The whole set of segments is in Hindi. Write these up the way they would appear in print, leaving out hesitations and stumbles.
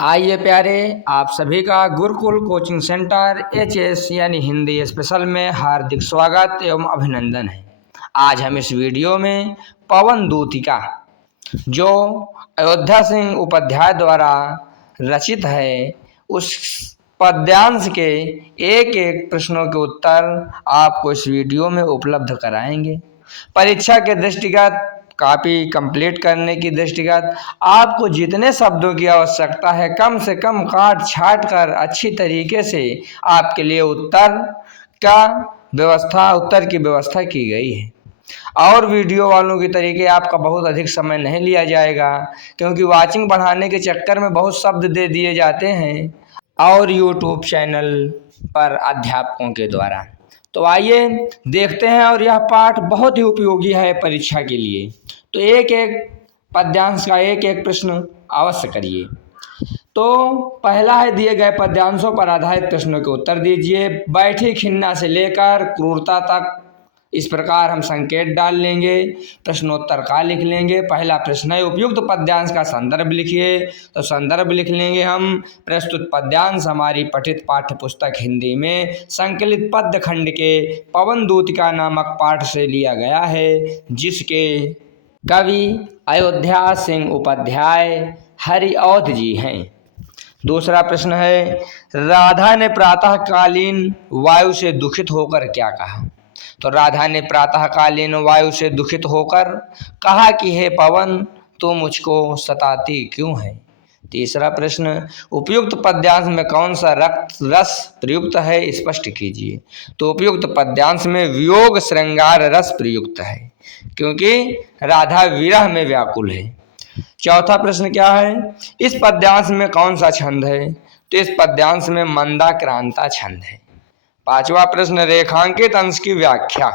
आइए प्यारे, आप सभी का गुरुकुल कोचिंग सेंटर एचएस यानी हिंदी स्पेशल में हार्दिक स्वागत एवं अभिनंदन है। आज हम इस वीडियो में पवन दूतिका जो अयोध्या सिंह उपाध्याय द्वारा रचित है उस पद्यांश के एक एक प्रश्नों के उत्तर आपको इस वीडियो में उपलब्ध कराएंगे। परीक्षा के दृष्टिगत, कॉपी कंप्लीट करने की दृष्टिगत आपको जितने शब्दों की आवश्यकता है कम से कम काट छाट कर अच्छी तरीके से आपके लिए उत्तर की व्यवस्था की गई है। और वीडियो वालों के तरीके आपका बहुत अधिक समय नहीं लिया जाएगा, क्योंकि वाचिंग बढ़ाने के चक्कर में बहुत शब्द दे दिए जाते हैं और यूट्यूब चैनल पर अध्यापकों के द्वारा। तो आइए देखते हैं, और यह पाठ बहुत ही उपयोगी है परीक्षा के लिए। तो एक एक पद्यांश का एक एक प्रश्न अवश्य करिए। तो पहला है, दिए गए पद्यांशों पर आधारित प्रश्नों के उत्तर दीजिए। बैठी खिन्ना से लेकर क्रूरता तक इस प्रकार हम संकेत डाल लेंगे, प्रश्नोत्तर का लिख लेंगे। पहला प्रश्न है, उपयुक्त पद्यांश का संदर्भ लिखिए। तो संदर्भ लिख लेंगे हम, प्रस्तुत पद्यांश हमारी पठित पाठ्य पुस्तक हिंदी में संकलित पद्य खंड के पवन दूतिका नामक पाठ से लिया गया है, जिसके कवि अयोध्या सिंह उपाध्याय हरिऔध जी हैं। दूसरा प्रश्न है, राधा ने प्रातःकालीन वायु से दुखित होकर क्या कहा। तो राधा ने प्रातःकालीन वायु से दुखित होकर कहा कि हे पवन, तू मुझको सताती क्यों है। तीसरा प्रश्न, उपयुक्त पद्यांश में कौन सा रस प्रयुक्त है, स्पष्ट कीजिए। तो उपयुक्त पद्यांश में वियोग श्रृंगार रस प्रयुक्त है, क्योंकि राधा विरह में व्याकुल है। चौथा प्रश्न क्या है, इस पद्यांश में कौन सा छंद है। तो इस पद्यांश में मंदाक्रांता छंद है। पांचवा प्रश्न, रेखांकित अंश की व्याख्या।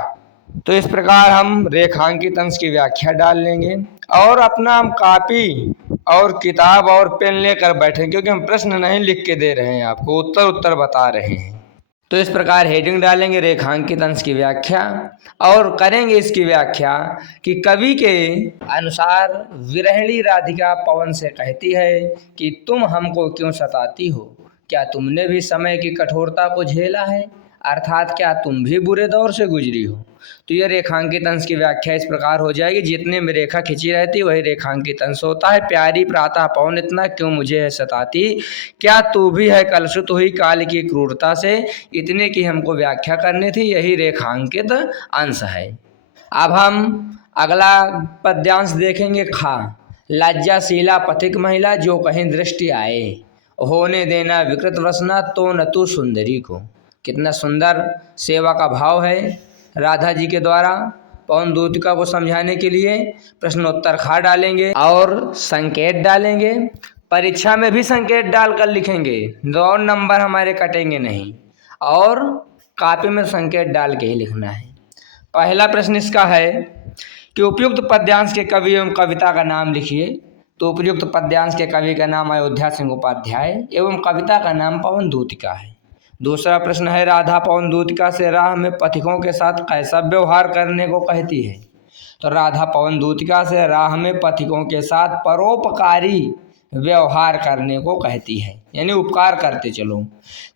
तो इस प्रकार हम रेखांकित अंश की व्याख्या डाल लेंगे, और अपना हम कॉपी और किताब और पेन लेकर बैठें, क्योंकि हम प्रश्न नहीं लिख के दे रहे हैं, आपको उत्तर बता रहे हैं। तो इस प्रकार हेडिंग डालेंगे, रेखांकित अंश की व्याख्या, और करेंगे इसकी व्याख्या कि कवि के अनुसार विरहिणी राधिका पवन से कहती है कि तुम हमको क्यों सताती हो, क्या तुमने भी समय की कठोरता को झेला है, अर्थात क्या तुम भी बुरे दौर से गुजरी हो। तो ये रेखांकित अंश की व्याख्या इस प्रकार हो जाएगी, जितने में रेखा खिंची रहती वही रेखांकित अंश होता है। प्यारी प्रातः पवन इतना क्यों मुझे है सताती, क्या तू भी है कलुषित हुई काल की क्रूरता से, इतने की हमको व्याख्या करनी थी, यही रेखांकित अंश है। अब हम अगला पद्यांश देखेंगे, खा। लज्जाशीला पथिक महिला जो कहीं दृष्टि आए, होने देना विकृत रसना तो न तू सुंदरी को। कितना सुंदर सेवा का भाव है राधा जी के द्वारा पवन दूतिका को समझाने के लिए। प्रश्नोत्तर खा डालेंगे और संकेत डालेंगे। परीक्षा में भी संकेत डालकर लिखेंगे, 2 नंबर हमारे कटेंगे नहीं, और कॉपी में संकेत डाल के ही लिखना है। पहला प्रश्न इसका है कि उपयुक्त पद्यांश के कवि एवं कविता का नाम लिखिए। तो उपयुक्त पद्यांश के कवि का नाम अयोध्या सिंह उपाध्याय एवं कविता का नाम पवन दूतिका है। दूसरा प्रश्न है, राधा पवन दूतिका से राह में पथिकों के साथ कैसा व्यवहार करने को कहती है। तो राधा पवन दूतिका से राह में पथिकों के साथ परोपकारी व्यवहार करने को कहती है, यानी उपकार करते चलो।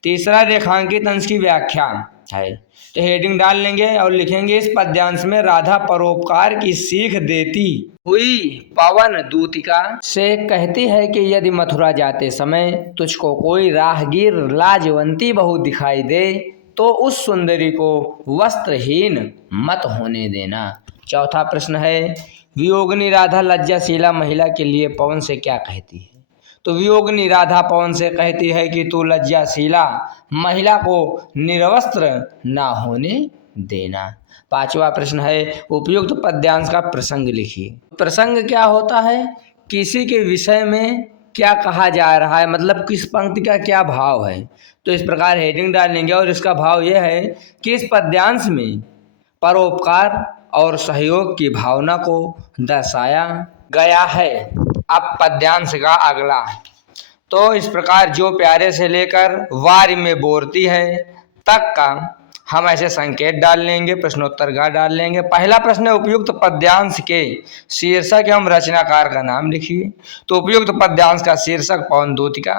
तीसरा, रेखांकित अंश की व्याख्या है। तो हेडिंग डाल लेंगे और लिखेंगे, इस पद्यांश में राधा परोपकार की सीख देती हुई पवन दूतिका से कहती है कि यदि मथुरा जाते समय तुझको कोई राहगीर लाजवंती बहू दिखाई दे तो उस सुंदरी को वस्त्रहीन मत होने देना। चौथा प्रश्न है, वियोगिनी राधा लज्जाशीला महिला के लिए पवन से क्या कहती है। तो वियोगिनी राधा पवन से कहती है कि तू लज्जाशीला महिला को निर्वस्त्र ना होने देना। पांचवा प्रश्न है, उपयुक्त पद्यांश का प्रसंग लिखिए। प्रसंग क्या होता है, किसी के विषय में क्या कहा जा रहा है, मतलब किस पंक्ति का क्या भाव है। तो इस प्रकार हेडिंग डालेंगे, और इसका भाव यह है कि इस पद्यांश में परोपकार और सहयोग की भावना को दर्शाया गया है। अब पद्यांश का अगला, तो इस प्रकार जो प्यारे से लेकर वार में बोरती है तक का हम ऐसे संकेत डाल लेंगे, प्रश्नोत्तर गा डाल लेंगे। पहला प्रश्न है, उपयुक्त पद्यांश के शीर्षक एवं रचनाकार का नाम लिखिए। तो उपयुक्त पद्यांश का शीर्षक पवन दूतिका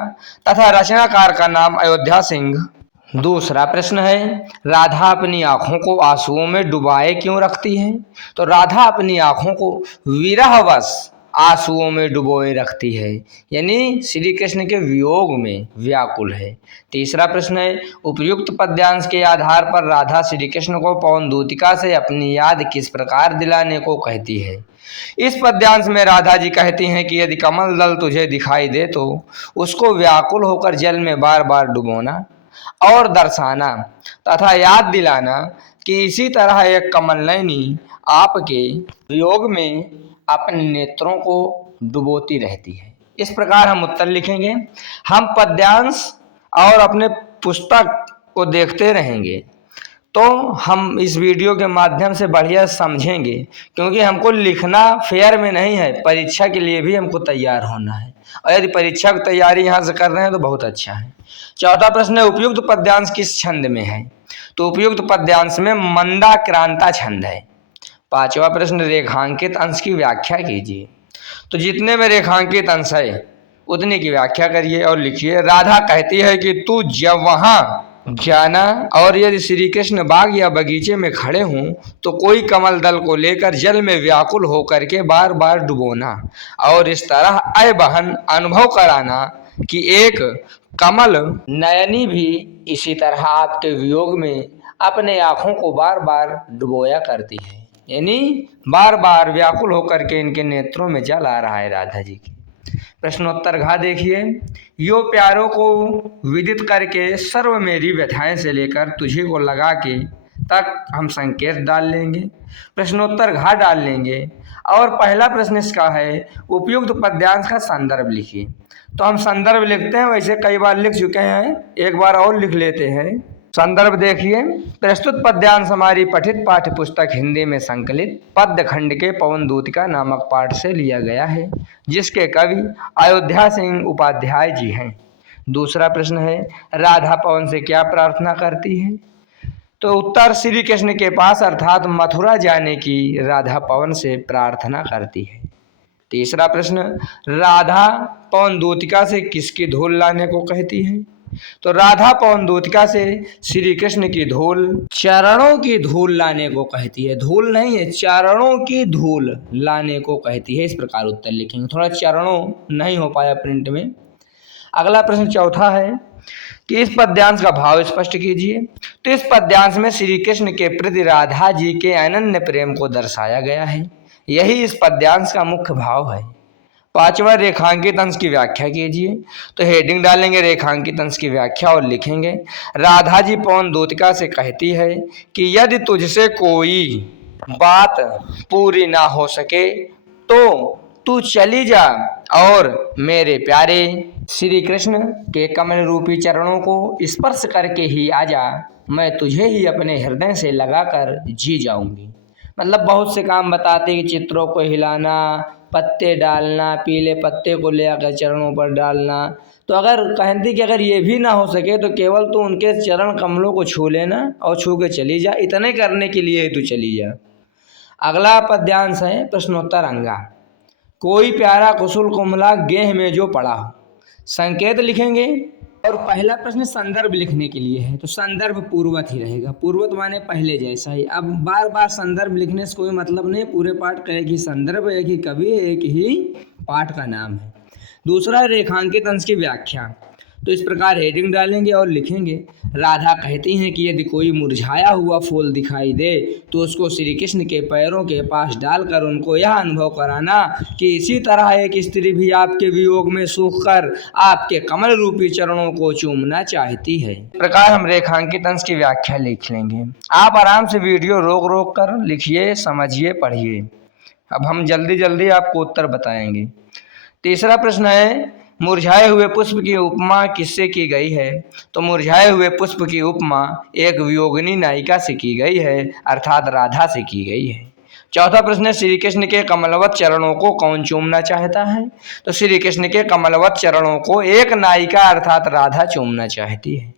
तथा रचनाकार का नाम अयोध्या सिंह। दूसरा प्रश्न है, राधा अपनी आंखों को आंसुओं में डुबाए क्यों रखती है? तो राधा अपनी आंखों को विरहवश आंसुओं में डुबोए रखती है, यानी श्री कृष्ण के वियोग में व्याकुल है। तीसरा प्रश्न है, उपयुक्त पद्यांश के आधार पर राधा श्री कृष्ण को पवन दूतिका से अपनी याद किस प्रकार दिलाने को कहती है? इस पद्यांश में राधा जी कहती हैं कि यदि कमल दल तुझे दिखाई दे तो उसको व्याकुल होकर जल में बार बार डुबोना और दर्शाना तथा याद दिलाना कि इसी तरह एक कमल नयनी आपके वियोग में अपने नेत्रों को डुबोती रहती है। इस प्रकार हम उत्तर लिखेंगे। हम पद्यांश और अपने पुस्तक को देखते रहेंगे तो हम इस वीडियो के माध्यम से बढ़िया समझेंगे, क्योंकि हमको लिखना फेयर में नहीं है, परीक्षा के लिए भी हमको तैयार होना है, और यदि परीक्षा की तैयारी यहाँ से कर रहे हैं तो बहुत अच्छा है। चौथा प्रश्न है, उपयुक्त पद्यांश किस छंद में है? तो उपयुक्त पद्यांश में मंदाक्रांता छंद है। पांचवा प्रश्न, रेखांकित अंश की व्याख्या कीजिए। तो जितने में रेखांकित अंश है उतने की व्याख्या करिए और लिखिए। राधा कहती है कि तू जब वहां जाना और यदि श्री कृष्ण बाग या बगीचे में खड़े हों तो कोई कमल दल को लेकर जल में व्याकुल होकर के बार बार डुबोना और इस तरह अय बहन अनुभव कराना कि एक कमल नयनी भी इसी तरह आपके वियोग में अपने आंखों को बार बार डुबोया करती है, यानी बार बार व्याकुल होकर के इनके नेत्रों में जल आ रहा है राधा जी की। प्रश्नोत्तर घा देखिए, यो प्यारों को विदित करके सर्व मेरी व्यथाएं से लेकर तुझे को लगा के तक हम संकेत डाल लेंगे, प्रश्नोत्तर घा डाल लेंगे। और पहला प्रश्न इसका है, उपयुक्त पद्यांश का संदर्भ लिखिए। तो हम संदर्भ लिखते हैं, वैसे कई बार लिख चुके हैं, एक बार और लिख लेते हैं। संदर्भ देखिए, प्रस्तुत पद्यांश हमारी पठित पाठ्य पुस्तक हिंदी में संकलित पद्य खंड के पवन दूतिका नामक पाठ से लिया गया है, जिसके कवि अयोध्या सिंह उपाध्याय जी हैं। दूसरा प्रश्न है, राधा पवन से क्या प्रार्थना करती है? तो उत्तर, श्री कृष्ण के पास अर्थात मथुरा जाने की राधा पवन से प्रार्थना करती है। तीसरा प्रश्न, राधा पवन दूतिका से किसकी धूल लाने को कहती है? तो राधा पवन दूतिका से श्री कृष्ण की धूल, चरणों की धूल लाने को कहती है। धूल नहीं है, चरणों की धूल लाने को कहती है। इस प्रकार उत्तर लिखेंगे, थोड़ा चरणों नहीं हो पाया प्रिंट में। अगला प्रश्न चौथा है कि इस पद्यांश का भाव स्पष्ट कीजिए। तो इस पद्यांश में श्री कृष्ण के प्रति राधा जी के अनन्य प्रेम को दर्शाया गया है, यही इस पद्यांश का मुख्य भाव है। पांचवा, रेखांकित अंश की व्याख्या कीजिए। तो हेडिंग डालेंगे रेखांकित अंश की व्याख्या और लिखेंगे, राधा जी पवन दूतिका से कहती है कि यदि तुझसे कोई बात पूरी ना हो सके तो तू चली जा और मेरे प्यारे श्री कृष्ण के कमल रूपी चरणों को स्पर्श करके ही आजा, मैं तुझे ही अपने हृदय से लगाकर जी जाऊंगी। मतलब बहुत से काम बताते कि चित्रों को हिलाना, पत्ते डालना, पीले पत्ते को ले आकर चरणों पर डालना। तो अगर कहती कि अगर ये भी ना हो सके तो केवल तो उनके चरण कमलों को छू लेना और छू के चली जा, इतने करने के लिए तू चली जा। अगला पद्यांश है प्रश्नोत्तर अंगा, कोई प्यारा कुसुल कुमला गेह में जो पड़ा हो। संकेत लिखेंगे और पहला प्रश्न संदर्भ लिखने के लिए है, तो संदर्भ पूर्वत ही रहेगा। पूर्वत माने पहले जैसा ही। अब बार बार संदर्भ लिखने से कोई मतलब नहीं, पूरे पाठ का एक ही संदर्भ, एक ही कवि, एक ही पाठ का नाम है। दूसरा, रेखांकित अंश की व्याख्या। तो इस प्रकार हेडिंग डालेंगे और लिखेंगे, राधा कहती हैं कि यदि कोई मुरझाया हुआ फूल दिखाई दे तो उसको श्री कृष्ण के पैरों के पास डालकर उनको यह अनुभव कराना कि इसी तरह एक स्त्री भी आपके वियोग में सूख कर आपके कमल रूपी चरणों को चूमना चाहती है। इस प्रकार हम रेखांकित अंश की व्याख्या लिख लेंगे। आप आराम से वीडियो रोक रोक कर लिखिए, समझिए, पढ़िए। अब हम जल्दी जल्दी आपको उत्तर बताएंगे। तीसरा प्रश्न है, मुरझाए हुए पुष्प की उपमा किससे की गई है? तो मुरझाए हुए पुष्प की उपमा एक वियोगिनी नायिका से की गई है, अर्थात राधा से की गई है। चौथा प्रश्न है, श्री कृष्ण के कमलवत चरणों को कौन चूमना चाहता है? तो श्री कृष्ण के कमलवत चरणों को एक नायिका अर्थात राधा चूमना चाहती है।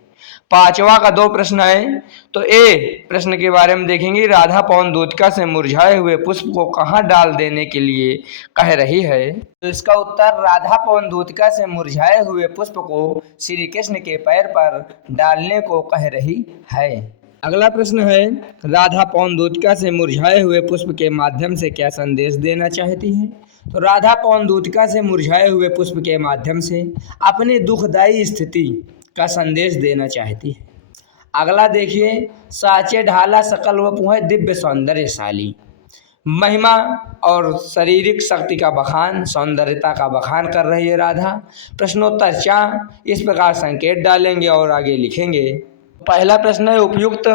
पांचवा का 2 प्रश्न है। तो ए प्रश्न के बारे में देखेंगे, राधा पवन दूतिका से मुरझाए हुए पुष्प को कहाँ डाल देने के लिए कह रही है। तो इसका उत्तर राधा पवन दूतिका से मुरझाए हुए पुष्प को श्री कृष्ण के पैर पर डालने को कह रही है। अगला प्रश्न है, राधा पवन दूतिका से मुरझाए हुए पुष्प के माध्यम से क्या संदेश देना चाहती है। तो राधा पवन दूतिका से मुरझाए हुए पुष्प के माध्यम से अपनी दुखदायी स्थिति का संदेश देना चाहती है। अगला देखिए, साचे ढाला सकल वपु है दिव्य सौंदर्यशाली। महिमा और शारीरिक शक्ति का बखान, सौंदर्यता का बखान कर रही है राधा। प्रश्नोत्तर 4 इस प्रकार संकेत डालेंगे और आगे लिखेंगे। पहला प्रश्न है, उपयुक्त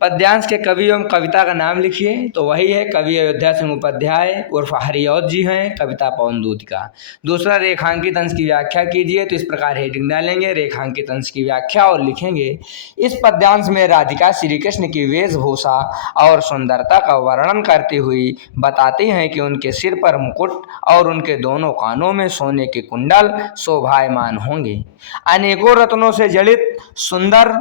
पद्यांश के कवि एवं कविता का नाम लिखिए। तो वही है, कवि अयोध्या सिंह उपाध्याय उर्फ हरिऔध जी हैं, कविता पवन दूतिका। दूसरा, रेखांकित अंश की व्याख्या कीजिए। तो इस प्रकार हेडिंग डालेंगे, रेखांकित अंश की व्याख्या, और लिखेंगे, इस पद्यांश में राधिका श्री कृष्ण की वेशभूषा और सुंदरता का वर्णन करती हुई बताती हैं कि उनके सिर पर मुकुट और उनके दोनों कानों में सोने के कुंडल शोभायमान होंगे। अनेकों रत्नों से जड़ित सुंदर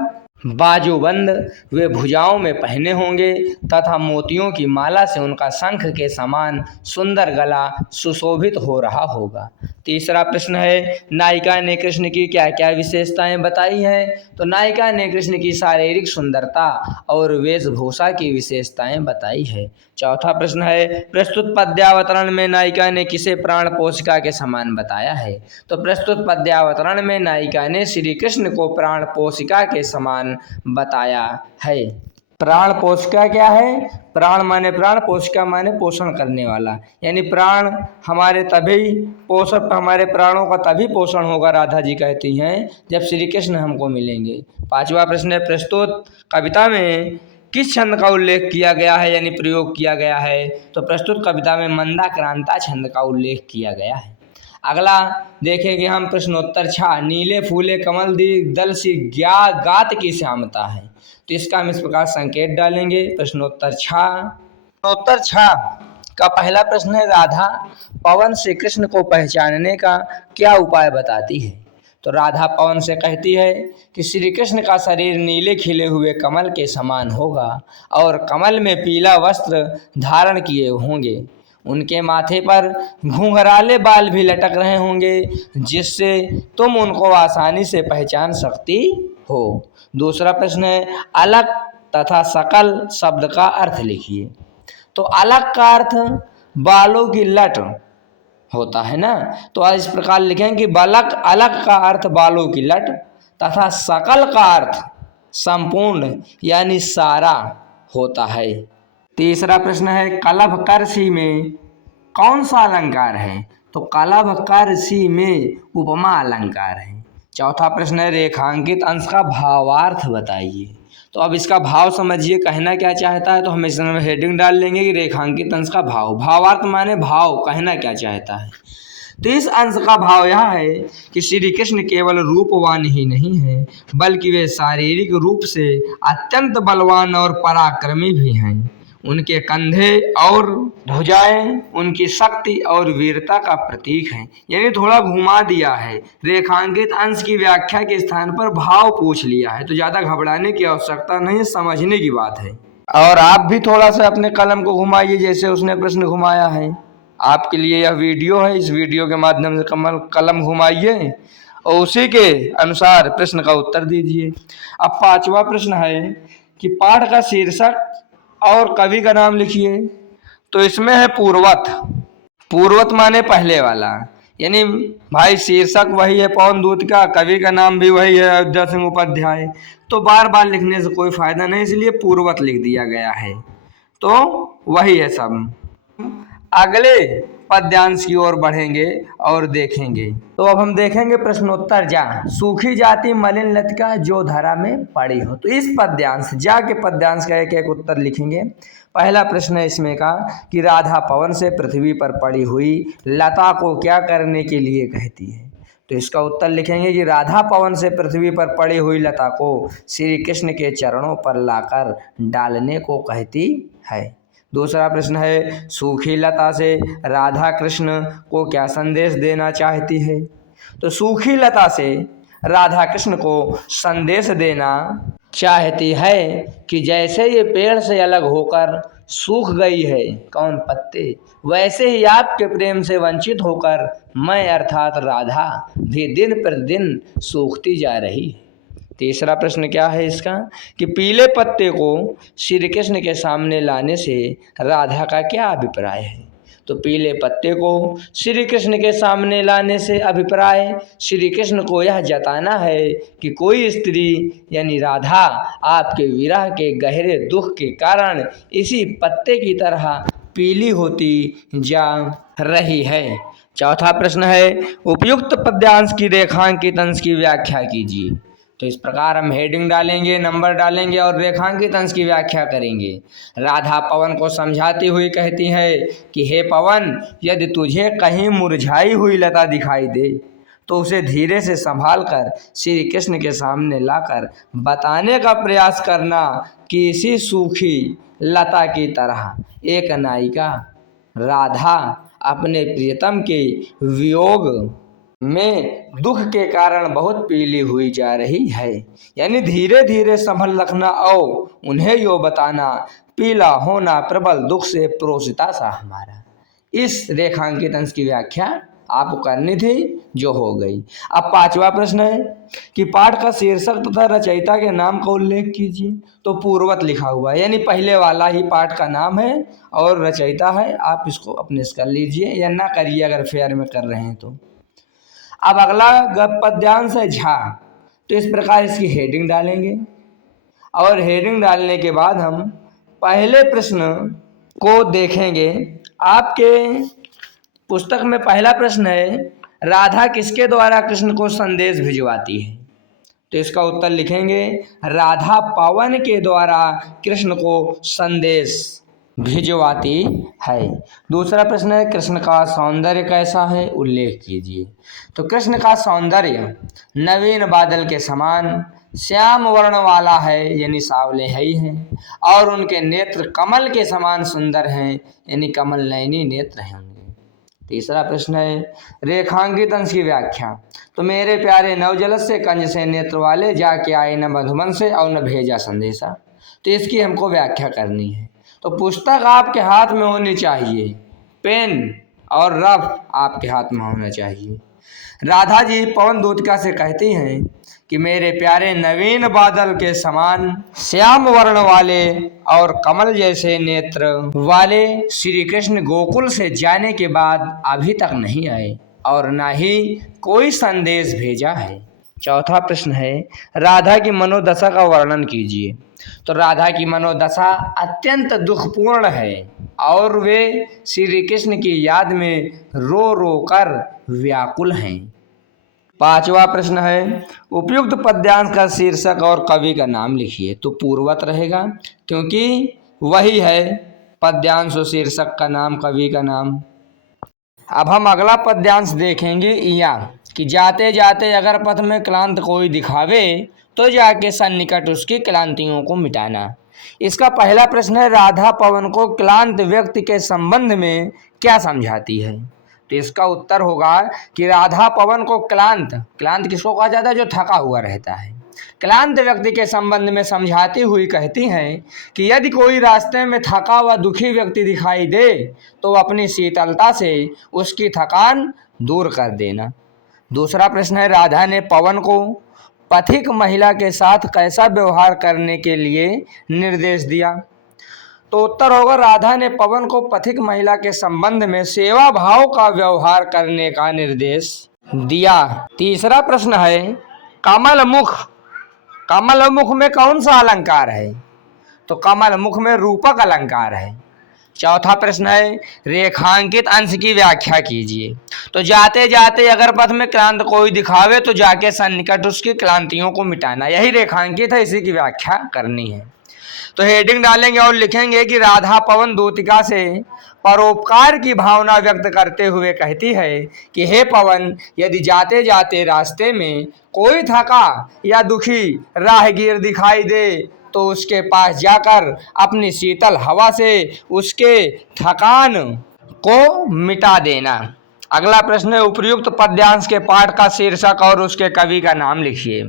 बाजूबंद वे भुजाओं में पहने होंगे तथा मोतियों की माला से उनका शंख के समान सुंदर गला सुशोभित हो रहा होगा। तीसरा प्रश्न है, नायिका ने कृष्ण की क्या क्या विशेषताएं बताई हैं। तो नायिका ने कृष्ण की शारीरिक सुंदरता और वेशभूषा की विशेषताएं बताई है। चौथा प्रश्न है, प्रस्तुत पद्यावतरण में नायिका ने किसे प्राण पोषिका के समान बताया है। तो प्रस्तुत पद्यावतरण में नायिका ने श्री कृष्ण को प्राण पोषिका के समान बताया है। प्राण पोषिका क्या है? प्राण माने प्राण, पोषिका माने पोषण करने वाला, यानी प्राण हमारे तभी पोषण, हमारे प्राणों का तभी पोषण होगा, राधा जी कहती हैं, जब श्री कृष्ण हमको मिलेंगे। पांचवा प्रश्न है, प्रस्तुत कविता में किस छंद का उल्लेख किया गया है, यानी प्रयोग किया गया है। तो प्रस्तुत कविता में मंदाक्रांता छंद का उल्लेख किया गया है। अगला देखेंगे हम प्रश्नोत्तर 6, नीले फूले कमल दल सी गात की श्यामता है। तो इसका हम इस प्रकार संकेत डालेंगे, प्रश्नोत्तर 6 का पहला प्रश्न है, राधा पवन से कृष्ण को पहचानने का क्या उपाय बताती है। तो राधा पवन से कहती है कि श्री कृष्ण का शरीर नीले खिले हुए कमल के समान होगा और कमल में पीला वस्त्र धारण किए होंगे। उनके माथे पर घुंघराले बाल भी लटक रहे होंगे, जिससे तुम उनको आसानी से पहचान सकती हो। दूसरा प्रश्न है, अलग तथा सकल शब्द का अर्थ लिखिए। तो अलग का अर्थ बालों की लट होता है ना, तो इस प्रकार लिखें कि बालक, अलग का अर्थ बालों की लट तथा सकल का अर्थ संपूर्ण यानी सारा होता है। तीसरा प्रश्न है, कलभ करसी में कौन सा अलंकार है। तो कलभ करसी में उपमा अलंकार है। चौथा प्रश्न है, रेखांकित अंश का भावार्थ बताइए। तो अब इसका भाव समझिए, कहना क्या चाहता है। तो हम इसमें हेडिंग डाल लेंगे कि रेखांकित अंश का भाव, भावार्थ माने भाव, कहना क्या चाहता है। तो इस अंश का भाव यह है कि श्री कृष्ण केवल रूपवान ही नहीं है, बल्कि वे शारीरिक रूप से अत्यंत बलवान और पराक्रमी भी हैं। उनके कंधे और भुजाएं उनकी शक्ति और वीरता का प्रतीक हैं। यानी थोड़ा घुमा दिया है, रेखांकित अंश की व्याख्या के स्थान पर भाव पूछ लिया है, तो ज़्यादा घबराने की आवश्यकता नहीं, समझने की बात है। और आप भी थोड़ा सा अपने कलम को घुमाइए, जैसे उसने प्रश्न घुमाया है। आपके लिए यह वीडियो है, इस वीडियो के माध्यम से कलम घुमाइए और उसी के अनुसार प्रश्न का उत्तर दीजिए। अब पांचवा प्रश्न है कि पाठ का शीर्षक और कवि का नाम लिखिए। तो इसमें है पूर्वत। पूर्वत माने पहले वाला, यानी भाई शीर्षक वही है पवन दूतिका, कवि का नाम भी वही है अयोध्या सिंह उपाध्याय, तो बार बार लिखने से कोई फायदा नहीं, इसलिए पूर्वत लिख दिया गया है। तो वही है सब। अगले पद्यांश की ओर बढ़ेंगे और देखेंगे। तो अब हम देखेंगे प्रश्नोत्तर जा, सूखी जाती मलिन लतिका जो धरा में पड़ी हो। तो इस पद्यांश जा के पद्यांश का एक एक उत्तर लिखेंगे। पहला प्रश्न है इसमें का कि राधा पवन से पृथ्वी पर पड़ी हुई लता को क्या करने के लिए कहती है। तो इसका उत्तर लिखेंगे कि राधा पवन से पृथ्वी पर पड़ी हुई लता को श्री कृष्ण के चरणों पर लाकर डालने को कहती है। दूसरा प्रश्न है, सूखी लता से राधा कृष्ण को क्या संदेश देना चाहती है। तो सूखी लता से राधा कृष्ण को संदेश देना चाहती है कि जैसे ये पेड़ से अलग होकर सूख गई है कौन पत्ते, वैसे ही आपके प्रेम से वंचित होकर मैं अर्थात राधा भी दिन प्रतिदिन सूखती जा रही है। तीसरा प्रश्न क्या है इसका कि पीले पत्ते को श्री कृष्ण के सामने लाने से राधा का क्या अभिप्राय है। तो पीले पत्ते को श्री कृष्ण के सामने लाने से अभिप्राय श्री कृष्ण को यह जताना है कि कोई स्त्री यानी राधा आपके विरह के गहरे दुख के कारण इसी पत्ते की तरह पीली होती जा रही है। चौथा प्रश्न है उपयुक्त पद्यांश की रेखांकित अंश की व्याख्या कीजिए। तो इस प्रकार हम हेडिंग डालेंगे, नंबर डालेंगे और रेखांकित अंश की व्याख्या करेंगे। राधा पवन को समझाती हुई कहती है कि हे पवन, यदि तुझे कहीं मुरझाई हुई लता दिखाई दे तो उसे धीरे से संभाल कर श्री कृष्ण के सामने लाकर बताने का प्रयास करना कि इसी सूखी लता की तरह एक नायिका राधा अपने प्रियतम के वियोग में दुख के कारण बहुत पीली हुई जा रही है। यानी धीरे धीरे संभल रखना और उन्हें यो बताना पीला होना प्रबल दुख से प्रोसिता सा हमारा। इस रेखांकित अंश की व्याख्या आपको करनी थी जो हो गई। अब पांचवा प्रश्न है कि पाठ का शीर्षक तथा रचयिता के नाम का उल्लेख कीजिए। तो पूर्वत लिखा हुआ है यानी पहले वाला ही पाठ का नाम है और रचयिता है। आप इसको अपने कर लीजिए या ना करिए अगर फेयर में कर रहे हैं तो। अब अगला पद्यांश है झा। तो इस प्रकार इसकी हेडिंग डालेंगे और हेडिंग डालने के बाद हम पहले प्रश्न को देखेंगे। आपके पुस्तक में पहला प्रश्न है राधा किसके द्वारा कृष्ण को संदेश भिजवाती है। तो इसका उत्तर लिखेंगे राधा पवन के द्वारा कृष्ण को संदेश भिजवाती है। दूसरा प्रश्न है कृष्ण का सौंदर्य कैसा है, उल्लेख कीजिए। तो कृष्ण का सौंदर्य नवीन बादल के समान श्याम वर्ण वाला है यानी सावले है ही हैं, और उनके नेत्र कमल के समान सुंदर हैं यानी कमल नयनी नेत्र हैं उनके। तीसरा प्रश्न है रेखांकित अंश की व्याख्या। तो मेरे प्यारे नवजलस से कंज से नेत्र वाले जाके आए न मधुबन से और न भेजा संदेशा। तो इसकी हमको व्याख्या करनी है। तो पुस्तक आपके हाथ में होनी चाहिए, पेन और रफ आपके हाथ में होना चाहिए। राधा जी पवन दूतिका से कहती हैं कि मेरे प्यारे नवीन बादल के समान श्याम वर्ण वाले और कमल जैसे नेत्र वाले श्री कृष्ण गोकुल से जाने के बाद अभी तक नहीं आए और ना ही कोई संदेश भेजा है। चौथा प्रश्न है राधा की मनोदशा का वर्णन कीजिए। तो राधा की मनोदशा अत्यंत दुखपूर्ण है और वे श्री कृष्ण की याद में रो रो कर व्याकुल हैं। पांचवा प्रश्न है उपयुक्त पद्यांश का शीर्षक और कवि का नाम लिखिए। तो पूर्वत रहेगा क्योंकि वही है पद्यांश और शीर्षक का नाम कवि का नाम। अब हम अगला पद्यांश देखेंगे या कि जाते जाते अगर पथ में क्लांत कोई दिखावे तो जाके सन्निकट उसकी क्लांतियों को मिटाना। इसका पहला प्रश्न है राधा पवन को क्लांत व्यक्ति के संबंध में क्या समझाती है। तो इसका उत्तर होगा कि राधा पवन को क्लांत किसको कहा जाता है, जो थका हुआ रहता है, क्लांत व्यक्ति के संबंध में समझाती हुई कहती हैं कि यदि कोई रास्ते में थका हुआ दुखी व्यक्ति दिखाई दे तो अपनी शीतलता से उसकी थकान दूर कर देना। दूसरा प्रश्न है राधा ने पवन को पथिक महिला के साथ कैसा व्यवहार करने के लिए निर्देश दिया। तो उत्तर होगा राधा ने पवन को पथिक महिला के संबंध में सेवा भाव का व्यवहार करने का निर्देश दिया। तीसरा प्रश्न है कमल मुख में कौन सा अलंकार है। तो कमल मुख में रूपक अलंकार है। चौथा प्रश्न है रेखांकित अंश की व्याख्या कीजिए। तो जाते जाते अगर पथ में क्लांत कोई दिखावे तो जाके सन्निकट उसकी क्लांतियों को मिटाना, यही रेखांकित है, इसी की व्याख्या करनी है। तो हेडिंग डालेंगे और लिखेंगे कि राधा पवन दूतिका से परोपकार की भावना व्यक्त करते हुए कहती है कि हे पवन, यदि जाते जाते रास्ते में कोई थका या दुखी राहगीर दिखाई दे तो उसके पास जाकर अपनी शीतल हवा से उसके थकान को मिटा देना। अगला प्रश्न है, उपर्युक्त पद्यांश के पाठ का शीर्षक और उसके कवि का नाम लिखिए।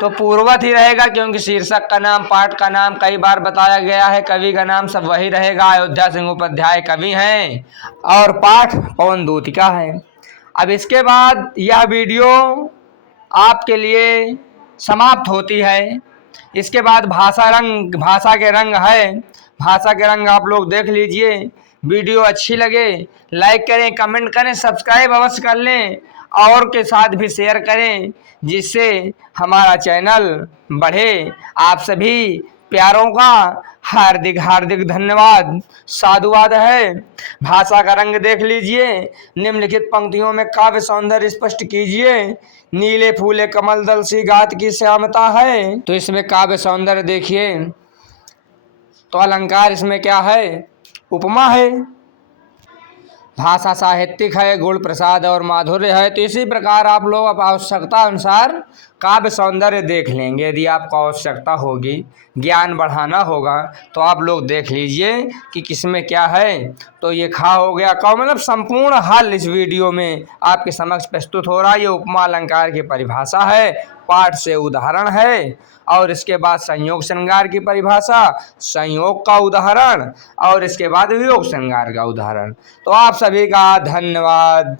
तो पूर्वत ही रहेगा, क्योंकि शीर्षक का नाम, पाठ का नाम कई बार बताया गया है, कवि का नाम सब वही रहेगा। अयोध्या सिंह उपाध्याय कवि हैं और पाठ पवन दूतिका है। अब इसके बाद यह वीडियो आपके लिए समाप्त होती है। इसके बाद भाषा के रंग है, भाषा के रंग आप लोग देख लीजिए। वीडियो अच्छी लगे लाइक करें, कमेंट करें, सब्सक्राइब अवश्य कर लें और के साथ भी शेयर करें, जिससे हमारा चैनल बढ़े। आप सभी प्यारों का हार्दिक हार्दिक धन्यवाद, साधुवाद है। भाषा का रंग देख लीजिए। निम्नलिखित पंक्तियों में काव्य सौंदर्य स्पष्ट कीजिए। नीले फूले कमल दल सी गात की श्यामता है। तो इसमें काव्य सौंदर्य देखिए। तो अलंकार इसमें क्या है? उपमा है। भाषा साहित्यिक है, गुण प्रसाद और माधुर्य है। तो इसी प्रकार आप लोग अब आवश्यकता अनुसार काव्य सौंदर्य देख लेंगे। यदि आपको आवश्यकता होगी, ज्ञान बढ़ाना होगा, तो आप लोग देख लीजिए कि किसमें क्या है। तो ये खा हो गया का मतलब संपूर्ण हल इस वीडियो में आपके समक्ष प्रस्तुत हो रहा है। ये उपमा अलंकार की परिभाषा है, पाठ से उदाहरण है, और इसके बाद संयोग श्रृंगार की परिभाषा, संयोग का उदाहरण, और इसके बाद वियोग श्रृंगार का उदाहरण। तो आप सभी का धन्यवाद।